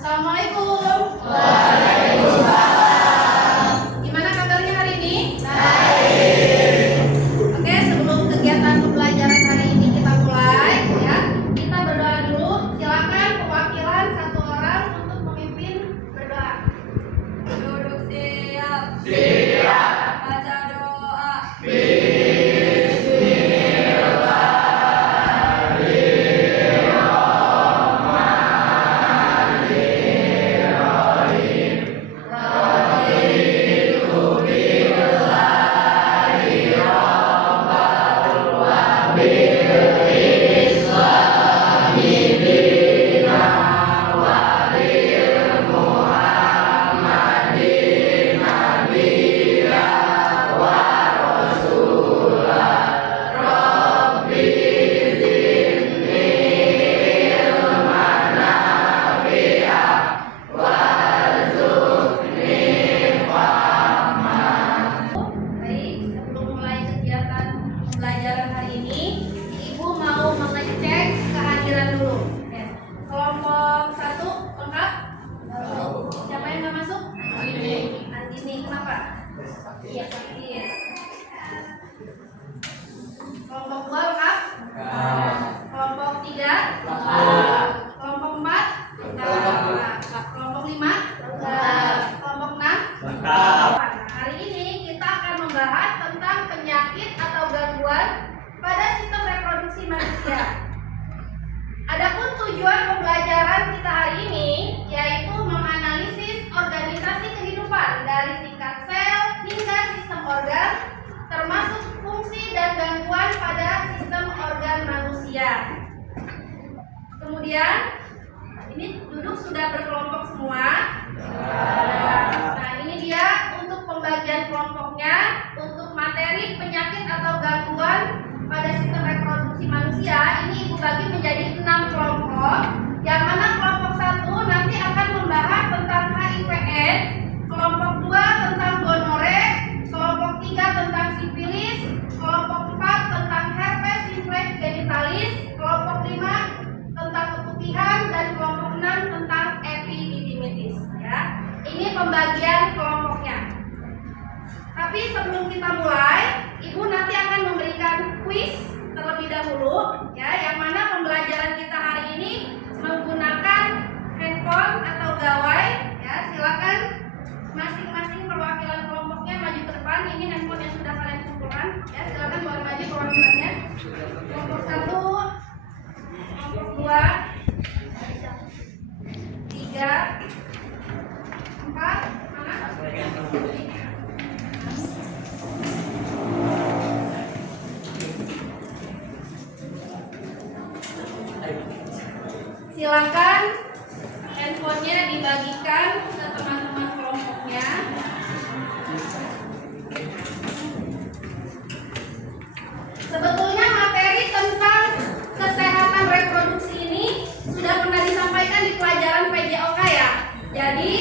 Assalamualaikum. Gimana kabarnya hari ini? Oke, sebelum kegiatan pembelajaran hari ini kita mulai, ya, kita berdoa dulu. Silakan perwakilan satu orang untuk memimpin berdoa. Duduk siap. Baca doa. Baik, sebelum mulai kegiatan pembelajaran hari ini, Ibu mau mengecek kehadiran dulu. Oke. Kelompok 1 lengkap? Siapa yang nggak masuk? Andini. Kenapa? Iya, sakit. Kelompok 2 lengkap? Kelompok 3? Kelompok 4? Kelompok 5? Kelompok 6? Nah, hari ini kita akan membahas tentang penyakit atau gangguan pada sistem reproduksi manusia. Adapun tujuan pembelajaran kita hari ini yaitu menganalisis organisasi kehidupan dari tingkat sel hingga sistem organ, termasuk fungsi dan gangguan pada sistem organ manusia. Kemudian, ini duduk sudah berkelompok semua. Nah, ini dia untuk pembagian kelompoknya. Untuk materi penyakit atau gangguan pada sistem reproduksi manusia, ini Ibu bagi menjadi 6 kelompok. Yang mana kelompok 1 nanti akan membahas tentang HIV/AIDS, kelompok 2 tentang gonore, kelompok 3 tentang sifilis, kelompok 4 tentang herpes simplex genitalis, kelompok 5 tentang keputihan, dan kelompok 6 tentang epididymitis, ya. Ini pembagian kelompoknya. Tapi sebelum kita mulai, Ibu nanti akan memberikan kuis terlebih dahulu, ya, yang mana pembelajaran kita hari ini menggunakan handphone atau gawai, ya. Silakan masing-masing perwakilan kelompoknya maju ke depan. Ini handphone yang sudah kalian kumpulkan, ya. Silakan boleh maju perwakilannya. Kelompok 1, kelompok 2, 3, 4, mana? Silakan handphonenya dibagikan ke teman-teman kelompoknya. Sebetulnya materi tentang kesehatan reproduksi ini sudah pernah disampaikan di pelajaran PJOK, ya. Jadi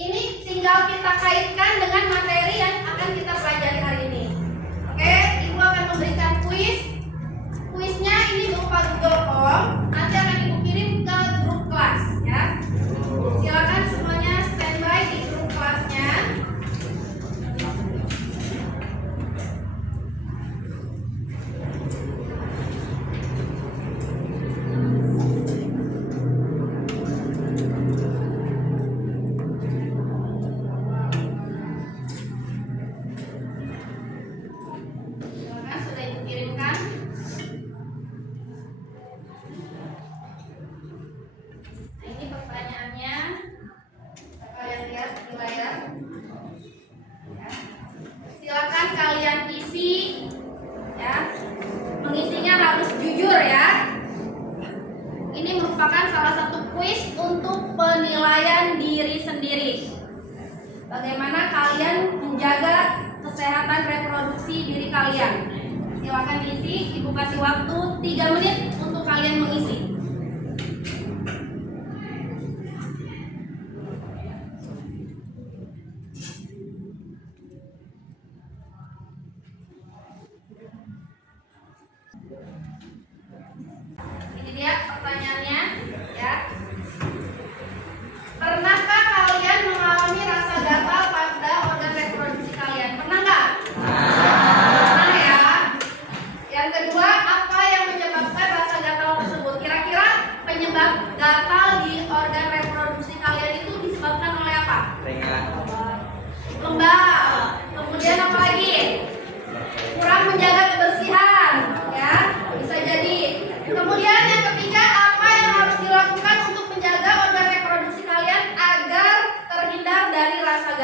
ini tinggal kita kaitkan dengan materi yang akan kita pelajari hari ini. Oke, Ibu akan memberikan kuis. Kuisnya ini berupa Google Form. Nanti akan Ibu kirim ke grup kelas, ya. Silakan semuanya standby di grup kelasnya. Silakan, sudah Ibu kirimkan. Nah, ini pertanyaannya. Kalian lihat di layar. Ya. Silakan kalian isi, ya. Mengisinya harus jujur, ya. Ini merupakan salah satu kuis untuk penilaian diri sendiri. Bagaimana kalian menjaga kesehatan reproduksi diri kalian. Silakan diisi. Ibu kasih waktu 3 menit untuk kalian mengisi. Ini dia pertanyaannya, ya.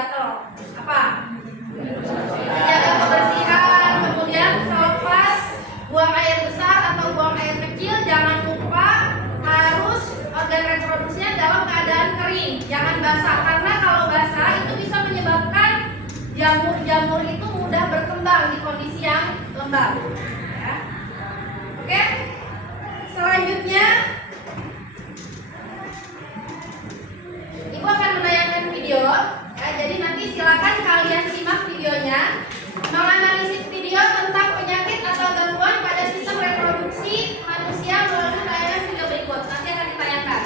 gatal. Apa? Menjaga kebersihan, kemudian selepas buang air besar atau buang air kecil, jangan lupa harus organ reproduksinya dalam keadaan kering, jangan basah, karena kalau basah itu bisa menyebabkan jamur-jamur itu mudah berkembang di kondisi yang lembab. Ya. Oke, selanjutnya Ibu akan menayangkan video. Ya, jadi nanti silakan kalian simak videonya, menganalisis video tentang penyakit atau gangguan pada sistem reproduksi manusia melalui tayangan video berikut. Nanti akan ditayangkan.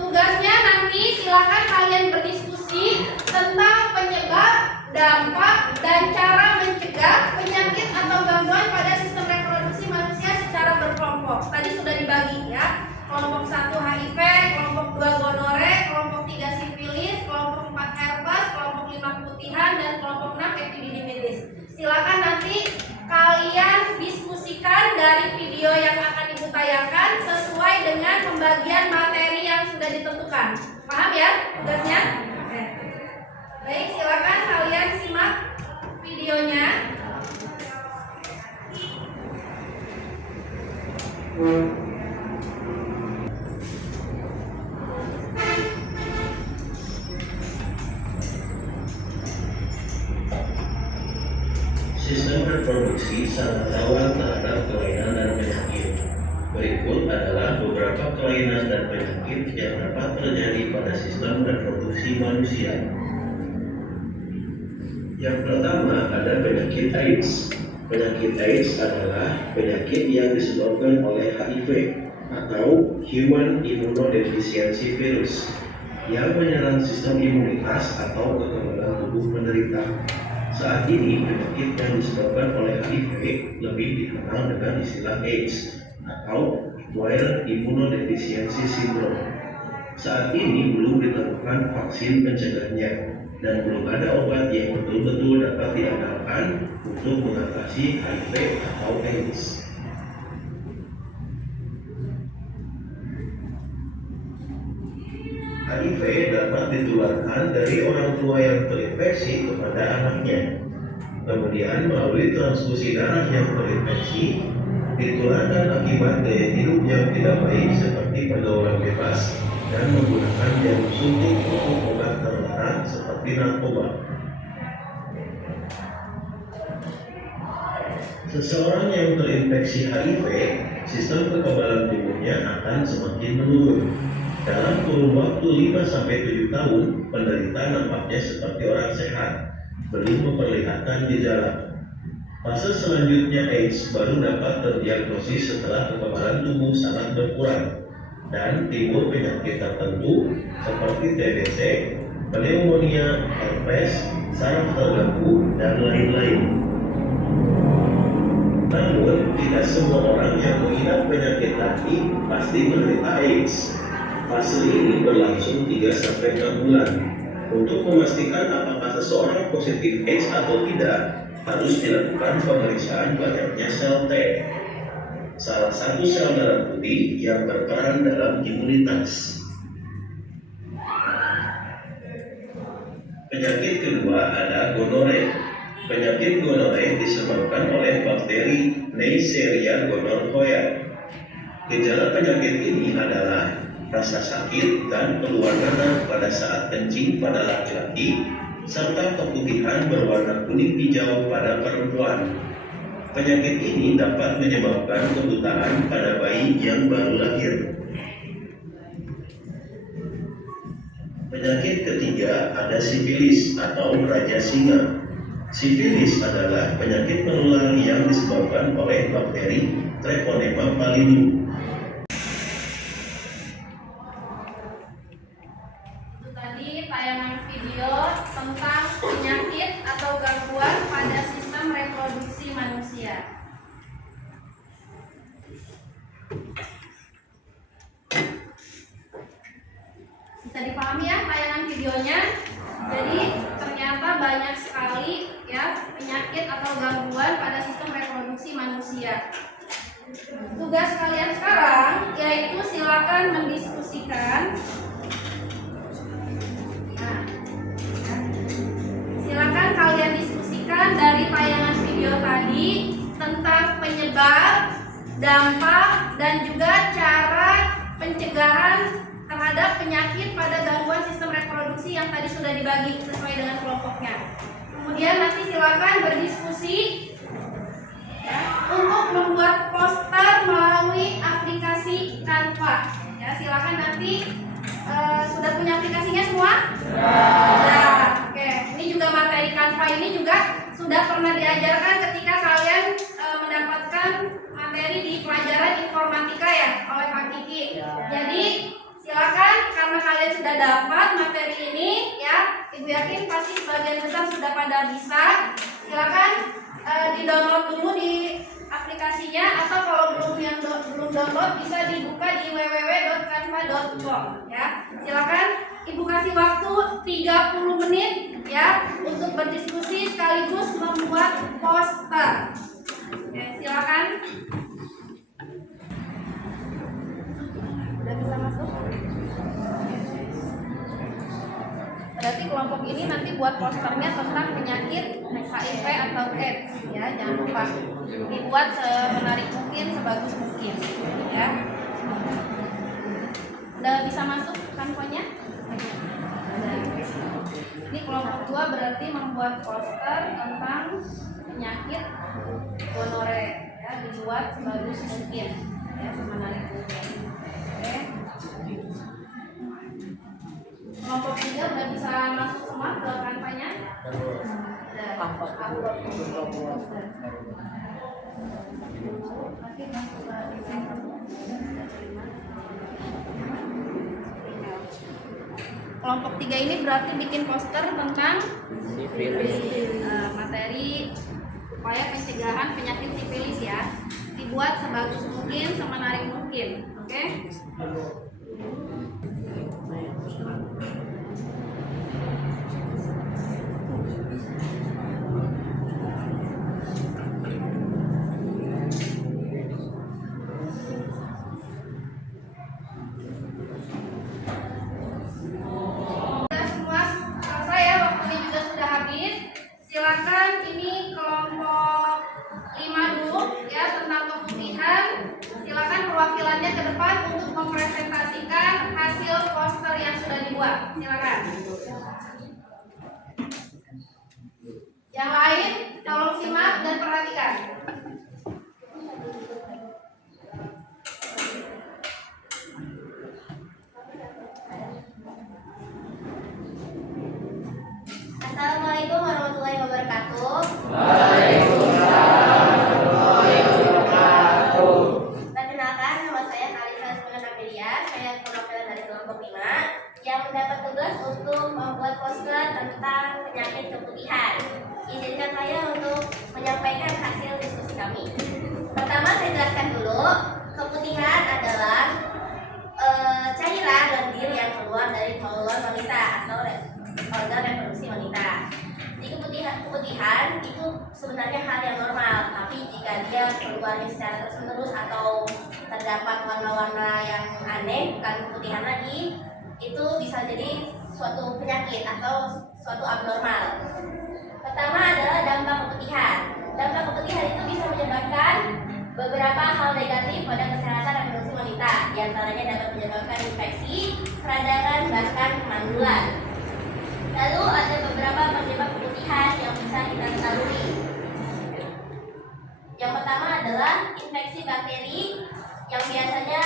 Tugasnya nanti silakan kalian berdiskusi tentang penyebab, dampak, dan cara mencegah penyakit atau gangguan pada sistem reproduksi manusia secara berkelompok. Tadi sudah dibagi ya. Kelompok 1 HIV, kelompok 2 gonore, kelompok 3 sifilis, kelompok 4 herpes, kelompok 5 keputihan, dan kelompok 6 epididymitis. Silakan nanti kalian diskusikan dari video yang akan Ibu tayangkan sesuai dengan pembagian materi yang sudah ditentukan. Paham ya tugasnya? Oke. Baik, silakan kalian simak videonya. Sistem reproduksi sangat rawan terhadap kelainan dan penyakit. Berikut adalah beberapa kelainan dan penyakit yang dapat terjadi pada sistem reproduksi manusia. Yang pertama ada penyakit AIDS. Penyakit AIDS adalah penyakit yang disebabkan oleh HIV atau Human Immunodeficiency Virus yang menyerang sistem imunitas atau kekebalan tubuh penderita. Saat ini penyakit yang disebabkan oleh HIV lebih dikenal dengan istilah AIDS atau Acquired Immunodeficiency Syndrome. Saat ini belum ditemukan vaksin pencegahnya dan belum ada obat yang betul-betul dapat diandalkan untuk mengatasi HIV atau AIDS. HIV dapat ditularkan dari orang tua yang terinfeksi kepada anaknya. Kemudian melalui transfusi darah yang terinfeksi, ditularkan akibat gaya hidup yang tidak baik seperti pergaulan bebas dan menggunakan jarum suntik untuk obat terlarang seperti narkoba. Seseorang yang terinfeksi HIV, sistem kekebalan tubuhnya akan semakin menurun. Dalam kurun waktu 5-7 tahun, penderita nampaknya seperti orang sehat, belum memperlihatkan gejala. Fase selanjutnya AIDS baru dapat terdiagnosis setelah kekebalan tubuh sangat berkurang dan timbul penyakit tertentu seperti TBC, pneumonia, herpes, saraf terganggu, dan lain-lain. Namun, tidak semua orang yang mengidap penyakit tadi pasti menderita AIDS. Fase ini berlangsung 3-6 bulan. Untuk memastikan apakah seseorang positif AIDS atau tidak, harus dilakukan pemeriksaan banyaknya sel T, salah satu sel darah putih yang berperan dalam imunitas. Penyakit kedua ada gonore. Penyakit gonore disebabkan oleh bakteri Neisseria gonorrhoeae. Gejala penyakit ini adalah rasa sakit dan keluar nanah pada saat kencing pada laki-laki, serta keputihan berwarna kuning hijau pada perempuan. Penyakit ini dapat menyebabkan kebutaan pada bayi yang baru lahir. Penyakit ketiga ada sifilis atau raja singa. Sifilis adalah penyakit menular yang disebabkan oleh bakteri Treponema pallidum. Tadi tayangan video tentang penyakit atau gangguan pada sistem reproduksi manusia. Bisa dipahami ya tayangan videonya? Jadi ternyata banyak sekali ya penyakit atau gangguan pada sistem reproduksi manusia. Tugas kalian sekarang yaitu silakan mendiskusikan. Nah, tadi tentang penyebab, dampak, dan juga cara pencegahan terhadap penyakit pada gangguan sistem reproduksi yang tadi sudah dibagi sesuai dengan kelompoknya. Kemudian nanti silakan berdiskusi ya, untuk membuat poster melalui aplikasi Canva. Ya, silakan nanti sudah punya aplikasinya semua? Ya. Oke, ini juga materi Canva ini juga sudah pernah diajarkan ketika kalian mendapatkan materi di pelajaran informatika ya oleh Pak Kiki. Jadi silakan, karena kalian sudah dapat materi ini ya, Ibu yakin pasti sebagian besar sudah pada bisa. Silakan di-download dulu di aplikasinya, atau kalau belum download bisa dibuka di www.canva.com ya. Silakan Ibu kasih waktu 30 menit ya untuk berdiskusi sekaligus membuat poster. Oke, silakan. Udah bisa masuk? Berarti kelompok ini nanti buat posternya tentang penyakit HIV atau AIDS ya, jangan lupa dibuat semenarik mungkin, sebagus mungkin ya. Udah bisa masuk Canva-nya? Ini kelompok 2 berarti membuat poster tentang penyakit gonore ya, dibuat sebagus mungkin ya, semenarik mungkin. Oke. Kelompok 3 udah bisa masuk semua ke Canva-nya? Kelompok 3 ini berarti bikin poster tentang materi upaya pencegahan penyakit sifilis ya, dibuat sebagus mungkin, semenarik mungkin. Oke? Silakan, ini kelompok 5 dulu ya, tentang keputihan. Silakan perwakilannya ke depan untuk mempresentasikan hasil poster yang sudah dibuat. Silakan. Yang lain tolong simak dan perhatikan. Assalamualaikum warahmatullahi wabarakatuh. Waalaikumsalam warahmatullahi wabarakatuh. Perkenalkan, nama saya Kalisa Sunan Amelia. Saya perwakilan dari kelompok 5 yang mendapat tugas untuk membuat poster tentang penyakit keputihan. Izinkan saya untuk menyampaikan hasil diskusi kami. Pertama, saya jelaskan dulu. Keputihan adalah cairan lendir yang keluar dari kolon wanita atau organ reproduksi wanita. Di keputihan itu sebenarnya hal yang normal, tapi jika dia keluarnya secara terus-menerus atau terdapat warna-warna yang aneh, bukan keputihan lagi, itu bisa jadi suatu penyakit atau suatu abnormal. Pertama adalah dampak keputihan. Dampak keputihan itu bisa menyebabkan beberapa hal negatif pada kesehatan reproduksi wanita. Di antaranya dapat menyebabkan infeksi, peradangan, bahkan kemandulan. Lalu ada beberapa penyebab keputihan yang bisa kita ketahui. Yang pertama adalah infeksi bakteri yang biasanya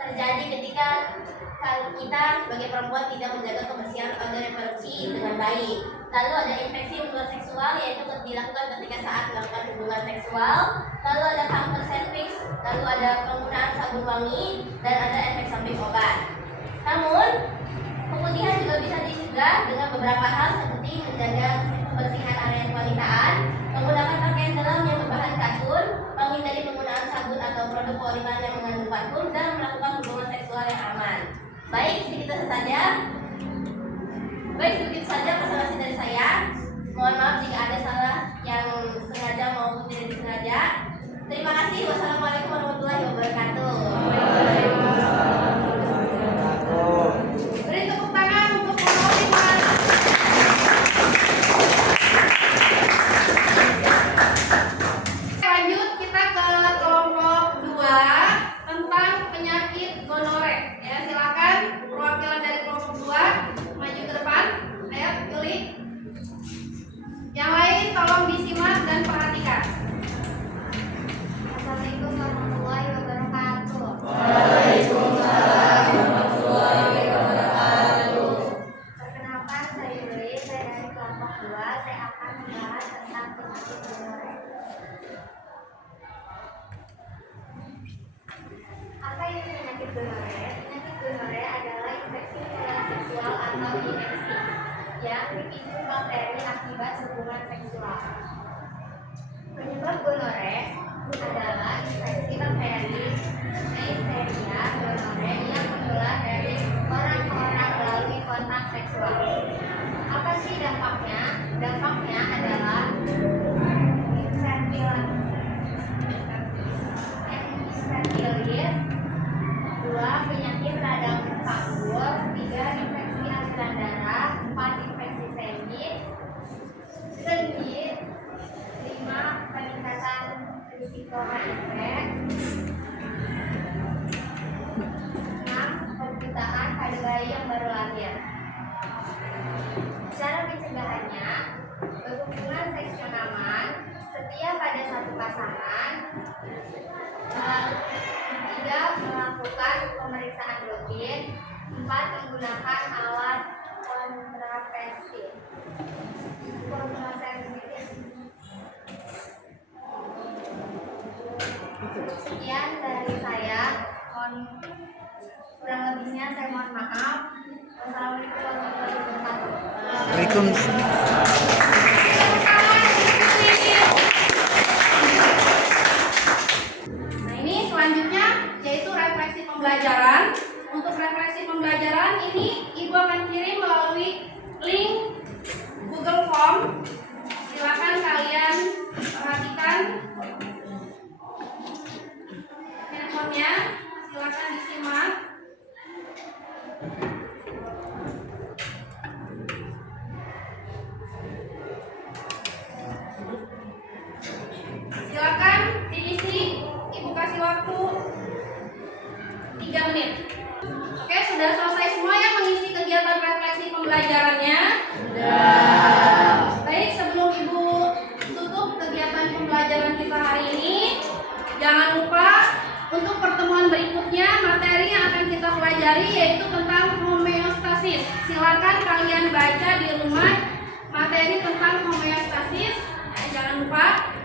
terjadi ketika kita sebagai perempuan tidak menjaga kebersihan organ reproduksi dengan baik. Lalu ada infeksi menular seksual, yaitu dilakukan ketika saat melakukan hubungan seksual. Lalu ada kanker serviks, lalu ada penggunaan sabun wangi, dan ada efek samping obat. Namun keputihan juga bisa dicegah dengan beberapa hal seperti menjaga kebersihan area kewanitaan, menggunakan pakaian dalam yang berbahan katun, menghindari penggunaan sabun atau produk pengolahan yang mengandung parfum, dan melakukan hubungan seksual yang aman. Baik, segitu saja presentasi dari saya. Mohon maaf jika ada salah yang sengaja maupun tidak disengaja. Terima kasih. Wassalamualaikum warahmatullahi wabarakatuh. Beri tepuk tangan untuk Pak. adalah infeksi bakteri Neisseria gonorrhoeae yang menular dari orang ke orang melalui kontak seksual. Apa sih dampaknya? Dampaknya adalah infektilis, 2 penyakit radang panggul, 3 infeksi aliran darah, 4 infeksi sendi, 5 peningkatan risiko HIV, 6 pembutaan pada bayi yang baru lahir. Cara pencegahannya, berhubungan seks yang aman, setia pada satu pasangan, 3 melakukan pemeriksaan rutin, 4 menggunakan alat kontrasepsi. Sekian dari saya, kurang lebihnya saya mohon maaf. Wassalamualaikum warahmatullahi wabarakatuh. Waalaikumsalam. Nah, ini selanjutnya yaitu refleksi pembelajaran. Untuk refleksi pembelajaran ini Ibu akan kirim melalui link Google Form. Silakan kalian perhatikan handphonenya, silakan disimak. Silakan diisi, Ibu kasih waktu 3 menit. Oke, sudah selesai semua yang mengisi kegiatan refleksi pembelajarannya? Sudah. Baik, sebelum Ibu tutup kegiatan pembelajaran kita hari ini, jangan lupa untuk pertemuan berikutnya materi yang akan kita pelajari yaitu tentang homeostasis. Silakan kalian baca di rumah materi tentang homeostasis. Jangan lupa